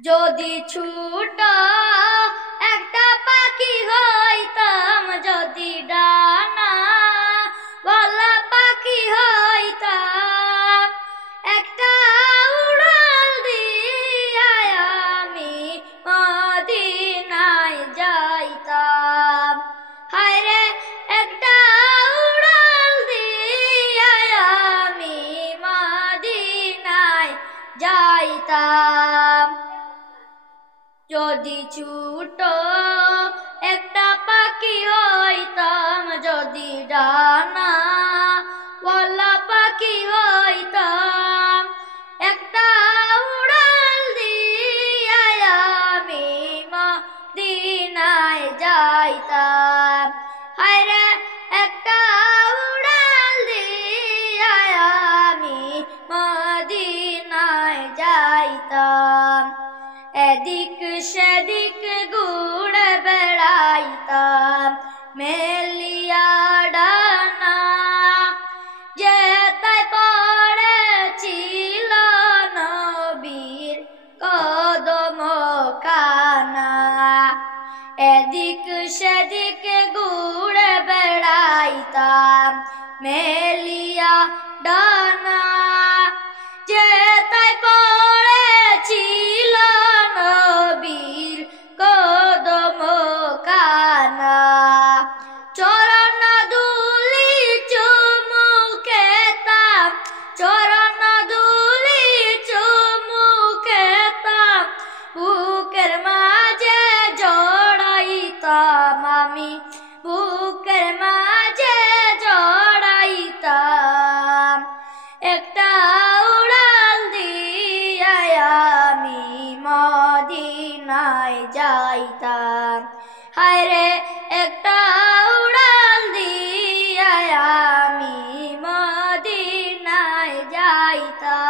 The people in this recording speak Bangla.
যদি ছোট একটা পাখি হইতাম, যদি ডানা বলা পাখি হইতাম, একটা উড়াল দিয়া আমি মদিনায় যাইতাম। হায়রে একটা উড়াল দিয়া আমি মদিনায় যাইতাম। যদি ছোট একটা পাখি হইতাম, যদি ডানা বলা পাখি হইতাম, একটা উড়াল দিয়া আমি মদিনায় যাইতাম। হায়রে একটা উড়াল দিয়া আমি মদিনায় যাইতাম। এদিক সেদিক ঘুরে বেড়াইতাম মেলিয়া ডানা, যেতায় পড়েছিল নবীর কদম খানা। এদিক সেদিক ঘুরে বেড়াইতাম মেলিয়া ডানা, যেতায় পড়েছিল নবীর কদম খানা। চরণ ধুলি চুমু খেতাম, চরণ ধুলি চুমু খেতাম, বুকের মাঝে জড়াইতাম আমি, বুকের মাঝে জড়াইতাম। একটা উড়াল দিয়া আমি মদিনায় যাইতাম। হায়রে একটা উড়াল দিয়া আমি মদিনায় যাইতাম।